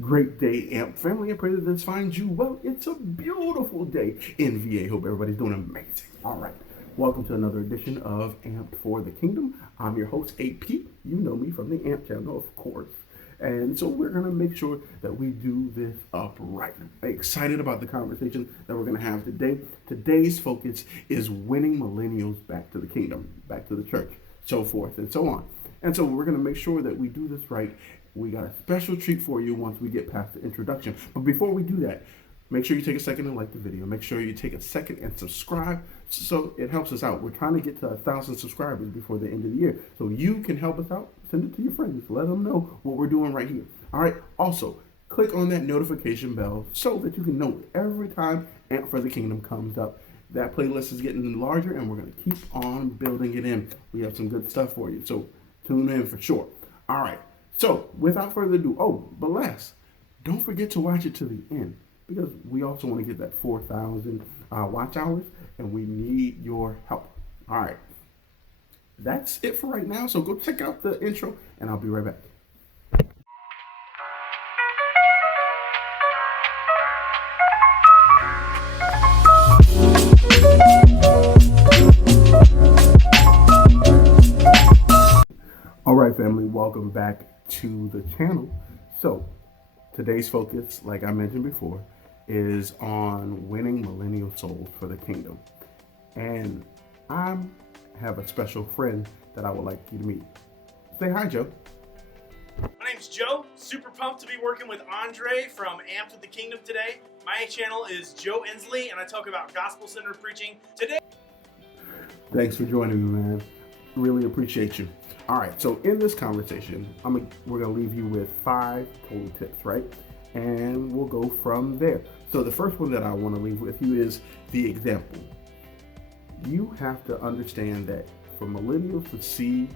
Great day, AMP family. I pray that this finds you well. It's a beautiful day in VA. Hope everybody's doing amazing. All right. Welcome to another edition of AMP for the Kingdom. I'm your host, AP. You know me from the AMP channel, of course. And so we're going to make sure that we do this upright. I'm excited about the conversation that we're going to have today. Today's focus is winning millennials back to the kingdom, back to the church, so forth and so on. And so we're going to make sure that we do this right. We got a special treat for you once we get past the introduction. But before we do that, make sure you take a second and like the video. Make sure you take a second and subscribe so it helps us out. We're trying to get to 1,000 subscribers before the end of the year. So you can help us out. Send it to your friends. Let them know what we're doing right here. All right. Also, click on that notification bell so that you can know every time Amp for the Kingdom comes up. That playlist is getting larger and we're going to keep on building it in. We have some good stuff for you. So tune in for sure. All right. So, without further ado, but last, don't forget to watch it to the end because we also want to get that 4,000 watch hours and we need your help. All right, that's it for right now. So go check out the intro and I'll be right back. All right, family, welcome back to the channel. So today's focus, like I mentioned before, is on winning millennial souls for the kingdom. And I have a special friend that I would like you to meet. Say hi, Joe. My name's Joe. Super pumped to be working with Andre from Amped with the Kingdom today. My channel is Joe Ensley, and I talk about gospel-centered preaching today. Thanks for joining me, man. Really appreciate you. All right, so in this conversation, we're gonna leave you with 5 total tips, right? And we'll go from there. So the first one that I wanna leave with you is the example. You have to understand that for millennials to see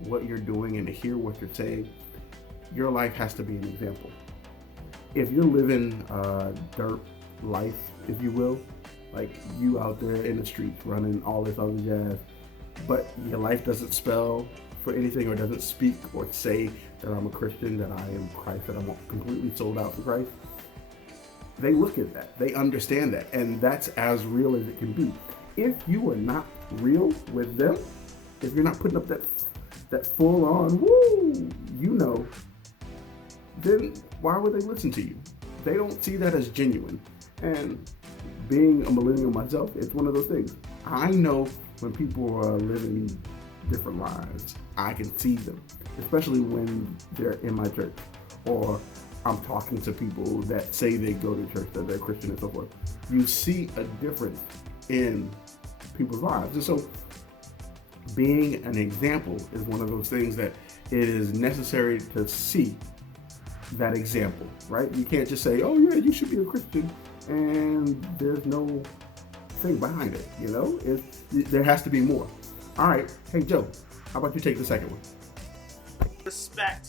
what you're doing and to hear what you're saying, your life has to be an example. If you're living a dirt life, if you will, like you out there in the streets running all this other jazz, but your life doesn't spell for anything or doesn't speak or say that I'm a Christian, that I am Christ, that I'm completely sold out for Christ, they look at that, they understand that, and that's as real as it can be. If you are not real with them, if you're not putting up that full on, woo, then why would they listen to you? They don't see that as genuine. And being a millennial myself, it's one of those things. I know when people are living different lives, I can see them, especially when they're in my church or I'm talking to people that say they go to church, that they're Christian and so forth. You see a difference in people's lives. And so being an example is one of those things that it is necessary to see that example, right? You can't just say, oh yeah, you should be a Christian, and there's no thing behind it, there has to be more. All right, hey Joe, how about you take the second one? Respect.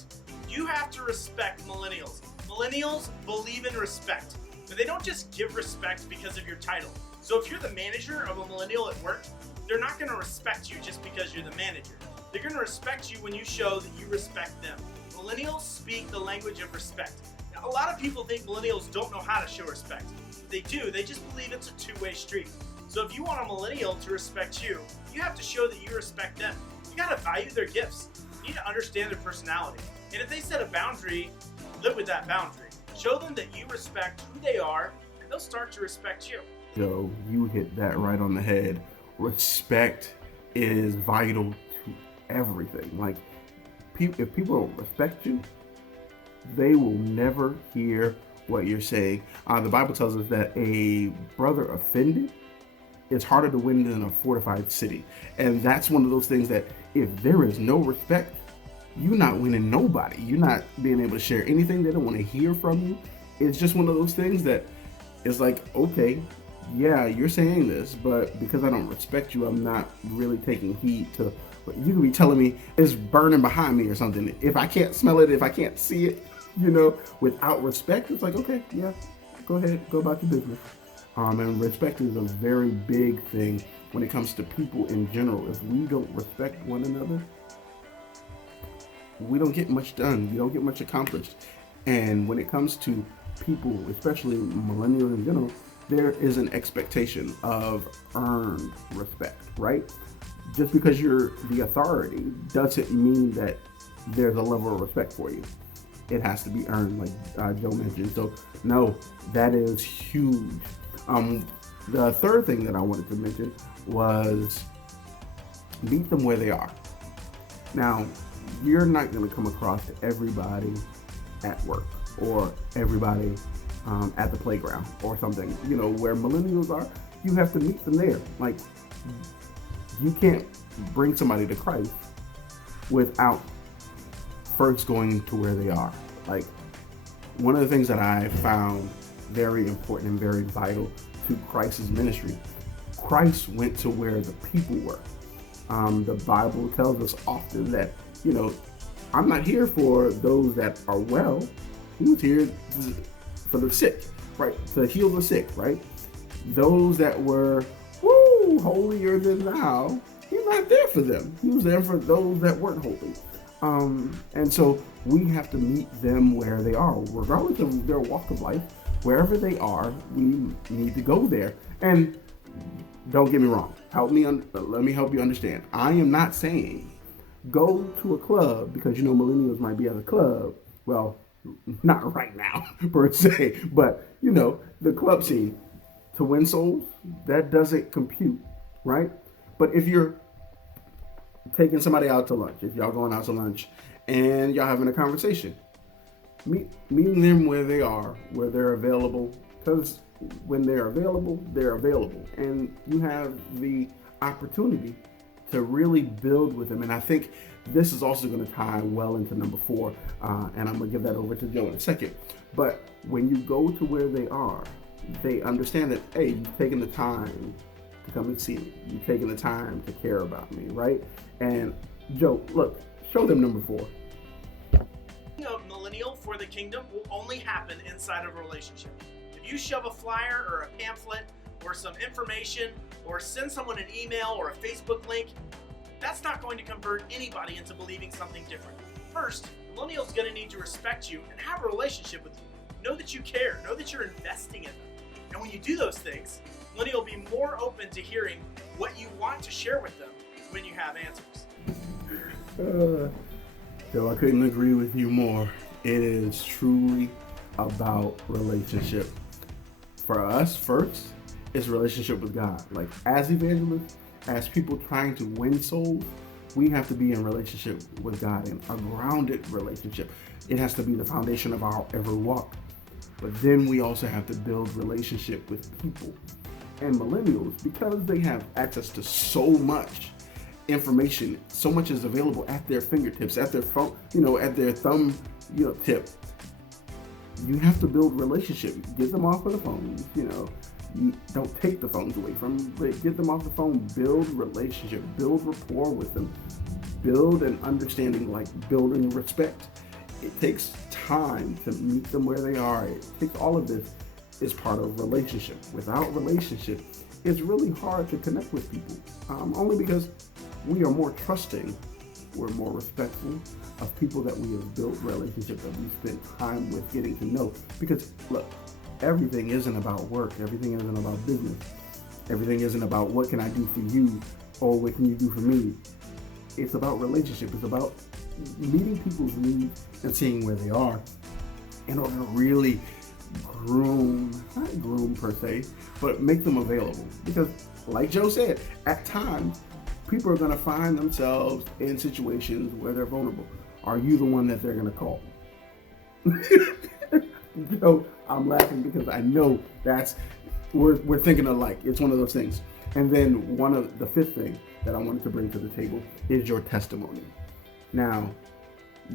You have to respect millennials. Millennials believe in respect, but they don't just give respect because of your title. So if you're the manager of a millennial at work, they're not going to respect you just because you're the manager. They're going to respect you when you show that you respect them. Millennials speak the language of respect. Now, a lot of people think millennials don't know how to show respect. They do, they just believe it's a two-way street. So if you want a millennial to respect you, you have to show that you respect them. You gotta value their gifts. You need to understand their personality. And if they set a boundary, live with that boundary. Show them that you respect who they are, and they'll start to respect you. Joe, you hit that right on the head. Respect is vital to everything. Like, if people don't respect you, they will never hear what you're saying. The Bible tells us that a brother offended is harder to win than a fortified city. And that's one of those things that if there is no respect, you're not winning nobody. You're not being able to share anything. They don't want to hear from you. It's just one of those things that is like, okay, yeah, you're saying this, but because I don't respect you, I'm not really taking heed to what you could be telling me is burning behind me or something. If I can't smell it, if I can't see it, without respect, it's like, okay, yeah, go ahead, go about your business. And respect is a very big thing when it comes to people in general. If we don't respect one another, we don't get much done. We don't get much accomplished. And when it comes to people, especially millennials in general, there is an expectation of earned respect, right? Just because you're the authority doesn't mean that there's a level of respect for you. It has to be earned, like Joe mentioned. So, no, that is huge. The third thing that I wanted to mention was meet them where they are. Now, you're not going to come across everybody at work or everybody at the playground or something. Where millennials are, you have to meet them there. Like, you can't bring somebody to Christ without first going to where they are. Like, one of the things that I found very important and very vital to Christ's ministry, Christ went to where the people were. The Bible tells us often that, I'm not here for those that are well. He was here for the sick, right? To heal the sick, right? Those that were, holier than thou, he's not there for them. He was there for those that weren't holy. And so we have to meet them where they are, regardless of their walk of life. Wherever they are, we need to go there. And don't get me wrong. Let me help you understand. I am not saying go to a club because millennials might be at a club. Well, not right now per se, but the club scene to win souls, that doesn't compute, right? But if you're taking somebody out to lunch, if y'all going out to lunch and y'all having a conversation, meeting them where they are, where they're available, because when they're available, and you have the opportunity to really build with them. And I think this is also going to tie well into number 4, and I'm going to give that over to Joe in a second. But when you go to where they are, they understand that, hey, you've taken the time to come and see me. You've taken the time to care about me, right? And Joe, look, show them number 4. Millennial for the kingdom will only happen inside of a relationship. If you shove a flyer or a pamphlet or some information or send someone an email or a Facebook link, that's not going to convert anybody into believing something different. First, millennial's going to need to respect you and have a relationship with you. Know that you care. Know that you're investing in them. And when you do those things, millennial will be more open to hearing what you want to share with them when you have answers. Joe, I couldn't agree with you more. It is truly about relationship. For us, first, it's relationship with God. Like, as evangelists, as people trying to win souls, we have to be in relationship with God, in a grounded relationship. It has to be the foundation of our every walk. But then we also have to build relationship with people. And millennials, because they have access to so much information, so much is available at their fingertips, at their phone, at their thumb, tip. You have to build relationship. Get them off of the phones, don't take the phones away from them, but get them off the phone. Build relationship, build rapport with them, build an understanding, like building respect. It takes time to meet them where they are. It takes all of this is part of relationship. Without relationship, it's really hard to connect with people, only because we are more trusting, we're more respectful of people that we have built relationships that we spend time with getting to know. Because look, everything isn't about work, everything isn't about business, everything isn't about what can I do for you or what can you do for me. It's about relationship. It's about meeting people's needs and seeing where they are in order to really not groom per se, but make them available. Because like Joe said, at times, people are going to find themselves in situations where they're vulnerable. Are you the one that they're going to call? Joe, I'm laughing because I know we're thinking alike. It's one of those things. And then the fifth thing that I wanted to bring to the table is your testimony. Now,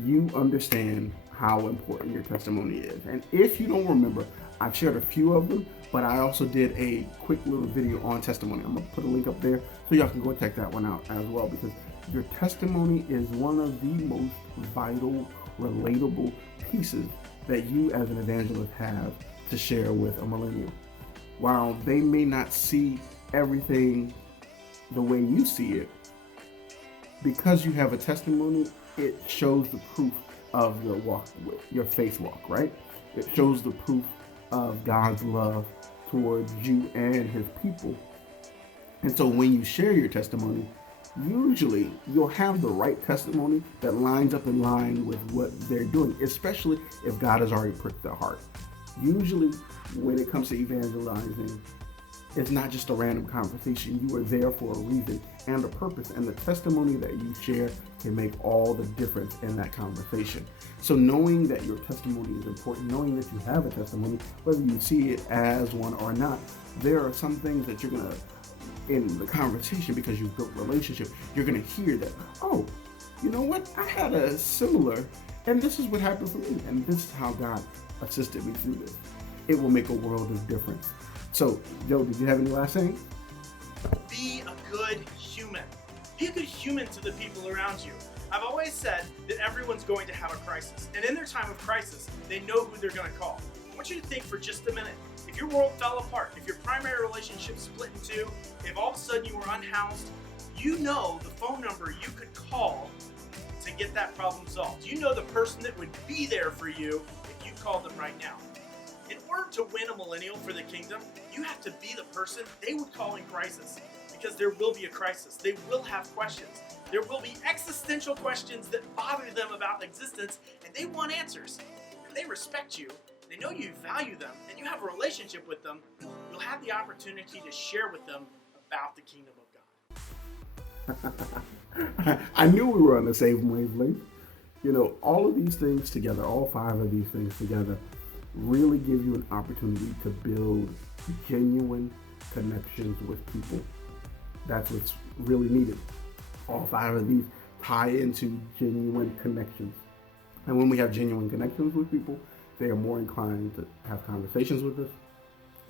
you understand how important your testimony is. And if you don't remember, I've shared a few of them, but I also did a quick little video on testimony. I'm going to put a link up there so y'all can go check that one out as well, because your testimony is one of the most vital, relatable pieces that you as an evangelist have to share with a millennial. While they may not see everything the way you see it, because you have a testimony, it shows the proof of your walk, your faith walk, right? It shows the proof of God's love towards you and his people. And so when you share your testimony, usually you'll have the right testimony that lines up in line with what they're doing, especially if God has already pricked their heart. Usually when it comes to evangelizing, it's not just a random conversation. You are there for a reason and a purpose, and the testimony that you share can make all the difference in that conversation. So knowing that your testimony is important, knowing that you have a testimony, whether you see it as one or not, there are some things that you're going to, in the conversation, because you've built relationship, you're going to hear that, oh, you know what? I had a similar, and this is what happened for me, and this is how God assisted me through this. It will make a world of difference. So, Joe, did you have any last saying? Be a good human. Be a good human to the people around you. I've always said that everyone's going to have a crisis, and in their time of crisis, they know who they're going to call. I want you to think for just a minute. If your world fell apart, if your primary relationship split in two, if all of a sudden you were unhoused, you know the phone number you could call to get that problem solved. You know the person that would be there for you if you called them right now. In order to win a millennial for the kingdom, you have to be the person they would call in crisis, because there will be a crisis. They will have questions. There will be existential questions that bother them about existence, and they want answers. If they respect you, they know you value them, and you have a relationship with them, you'll have the opportunity to share with them about the kingdom of God. I knew we were on the same wavelength. You know, all of these things together, all 5 of these things together, really give you an opportunity to build genuine connections with people. That's what's really needed. All 5 of these tie into genuine connections. And when we have genuine connections with people, they are more inclined to have conversations with us.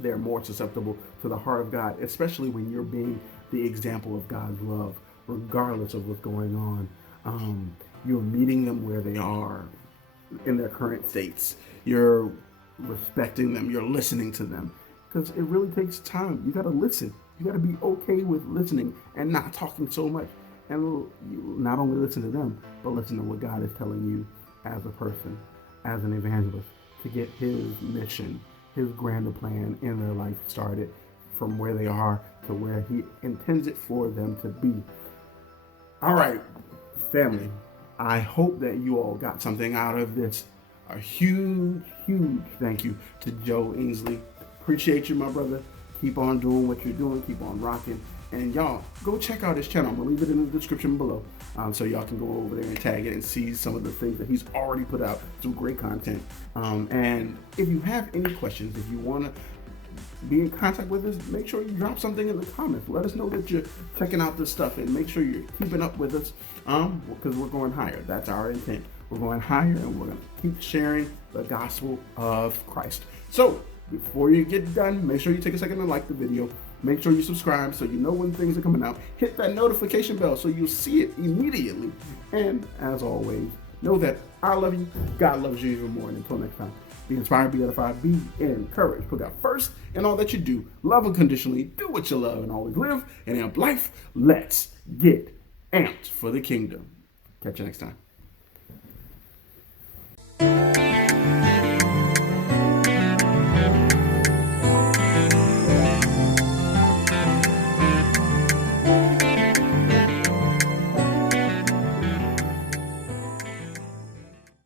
They're more susceptible to the heart of God, especially when you're being the example of God's love, regardless of what's going on. You're meeting them where they are in their current states. You're respecting them. You're listening to them, because it really takes time. You got to listen. You got to be okay with listening and not talking so much. And you not only listen to them, but listen to what God is telling you as a person, as an evangelist, to get his mission, his grander plan in their life started from where they are to where he intends it for them to be. All right, family, I hope that you all got something out of this. A huge, huge thank you to Joe Ensley. Appreciate you, my brother. Keep on doing what you're doing. Keep on rocking. And y'all, go check out his channel. I'm going to leave it in the description below, so y'all can go over there and tag it and see some of the things that he's already put out. Some great content. And if you have any questions, if you want to be in contact with us, make sure you drop something in the comments. Let us know that you're checking out this stuff, and make sure you're keeping up with us, because we're going higher. That's our intent. We're going higher, and we're going to keep sharing the gospel of Christ. So before you get done, make sure you take a second to like the video. Make sure you subscribe so you know when things are coming out. Hit that notification bell so you'll see it immediately. And as always, know that I love you, God loves you even more. And until next time, be inspired, be edified, be encouraged. Put God first in all that you do. Love unconditionally. Do what you love and always live an amp life. Let's get amped for the kingdom. Catch you next time.